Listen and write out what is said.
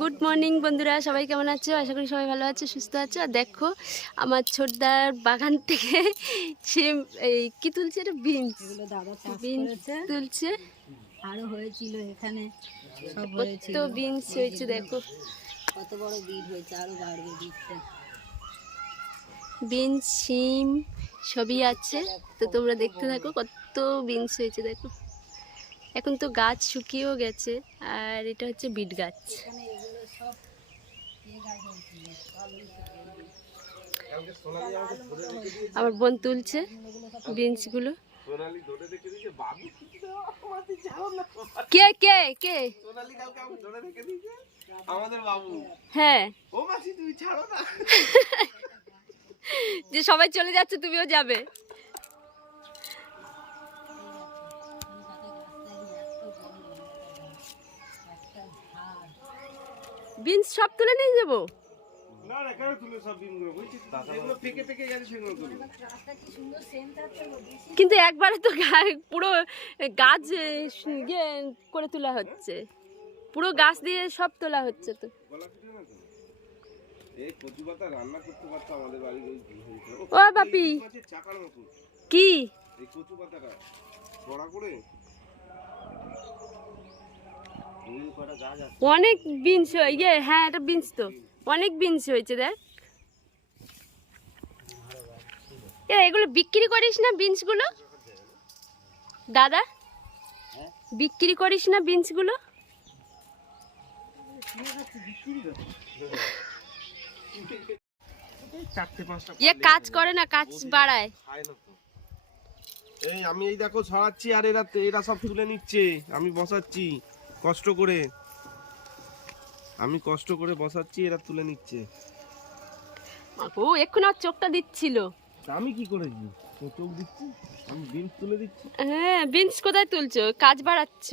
Good morning বন্ধুরা। সবাই কেমন আছো? আশা করি সবাই ভালো আছো সুস্থ আছো। আর দেখো আমার ছোটদার বাগান থেকে সে এই কি তুলছে এটা? বিনস। বিনস তুলছে। আরও হয়েছিল এখানে। কত বিনস হয়েছে দেখো। কত বড় বীজ হয়েছে আরও বাড়বে বীজটা বিনস শিম সবই আছে। তো তোমরা দেখতে থাকো কত বিনস হয়েছে দেখো। এখন তো গাছ শুকিয়েও গেছে আর এটা হচ্ছে বিট গাছ এখানে এগুলো সব ইয়ে গাছ হয়েছিল আমার বোন তুলছে বিনসগুলো। কে কে কে? হ্যাঁ। যে সবাই চলে যাচ্ছে তুমিও যাবে। বিনস সব তুলে নিয়ে যাব। না না কেন তুলে সব দিনগুলো বুঝছিস এগুলো পেকে পেকে গেছে সেগুলো তুলো। কিন্তু একবারে তো পুরো গাছ ইয়ে করে তোলা হচ্ছে। পুরো গাছ দিয়ে সব তোলা হচ্ছে তো। ও বাপি কি? এই কচু পাতাটা করে এই কটা গাছ আছে অনেক বিনস ইয়ে হ্যাঁ এটা বিনস তো। অনেক বিনস হয়েছে, দেখ। এগুলো বিক্রি করিস না বিনসগুলো? দাদা, বিক্রি করিস না বিনসগুলো? ইয়ে কাজ করে না, কাজ বাড়ায়। আমি এই দেখো ছড়াচ্ছি আর এরা এরা সব তুলে নিচ্ছে। আমি বসাচ্ছি। কষ্ট করে আমি কষ্ট করে বসাচ্ছি এরা তুলে নিচ্ছে। ও এক্ষুন আর চোখটা দিচ্ছিল। আমি কি করেছি চোখ দিচ্ছি আমি বিনস তুলে দিচ্ছি। হ্যাঁ বিনস কোথায় তুলছো? কাজ বাড়াচ্ছ।